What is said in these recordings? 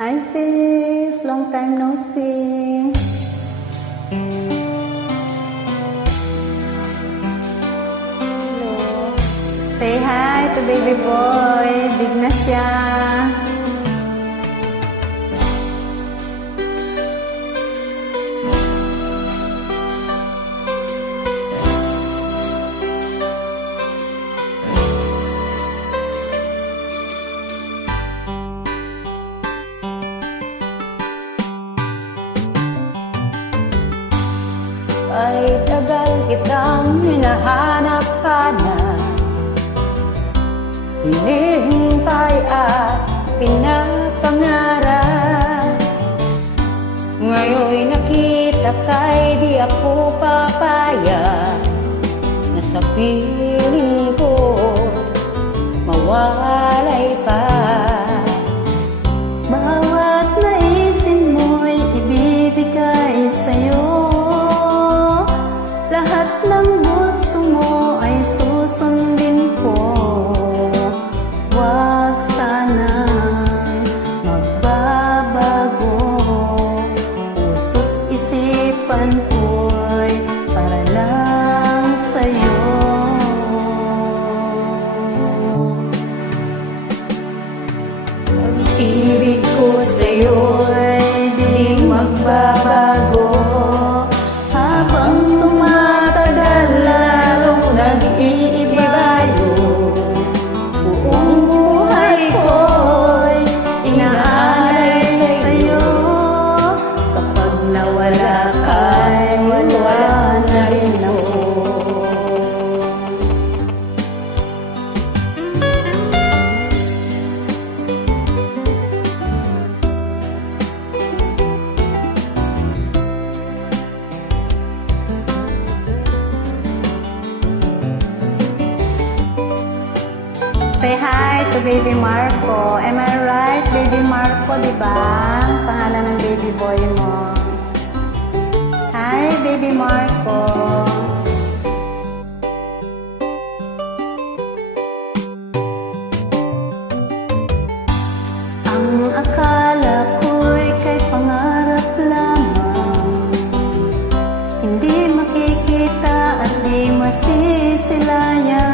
Hi sis, long time no see. Hello. Say hi to baby boy. Big na siya. Ay tagal kitang hinahanap-hanap, hinihintay at pinapangarap. Ngayon'y nakita ka'y di ako papayag na sa piling ko mawalay pa. Bawat naisin mo'y ibibigay sa'yo. Lahat ng gusto mo ay susundin ko. Huwag sanang magbabago. Puso't isipan ko'y para lang sa'yo. Pag-ibig ko sa'yo'y di magbabago. Habang tumatagal lalong nag-iiba yun. Buong buhay ko'y inaalay sa'yo. Kapag nawala ka'y wala na rin ako. Say hi to baby Marco. Am I right, baby Marco, di ba? Pangalan ng baby boy mo. Hi, baby Marco. Ang akala ko'y kay pangarap lamang, hindi makikita at di masisilayan.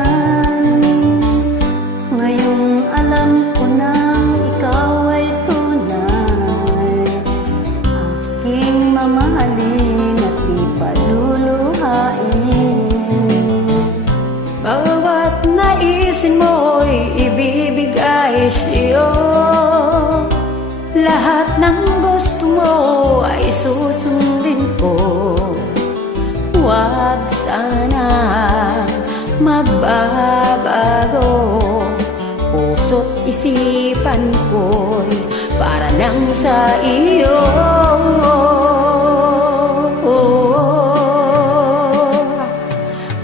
Ngayong alam ko nang ikaw ay tunay, aking mamahalin at di paluluhain. Bawat naisin mo'y ibibigay sa'yo. Lahat ng gusto mo ay susundin ko. Huwag sana magbabago. Puso't isipan ko'y para lang sa iyo.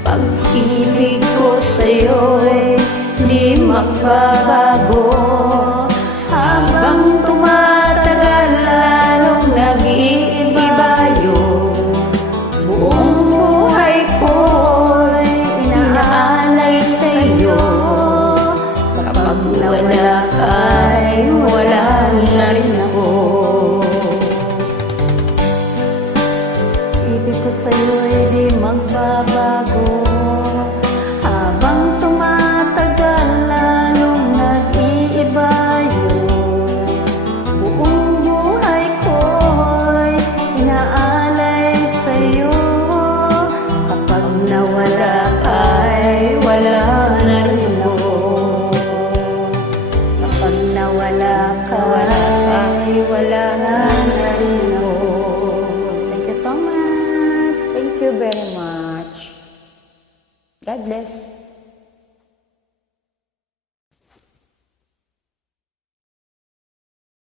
Pag-ibig ko sa'yo'y di magbabago. Habang tumatagal lalong nag-iiba yun. Buong buhay ko'y inaalay sa'yo. Kapag wala ka'y wala na rin ako. Ibig ko sa'yo'y di magbabago. Habang tumatagal lalong nag-iiba yun. Buong buhay ko'y inaalay sa'yo. Kapag nawala ka'y wala na rin ako. Kapag nawala ka'y wala na rin ako. Thank you so much. Thank you very much. God bless.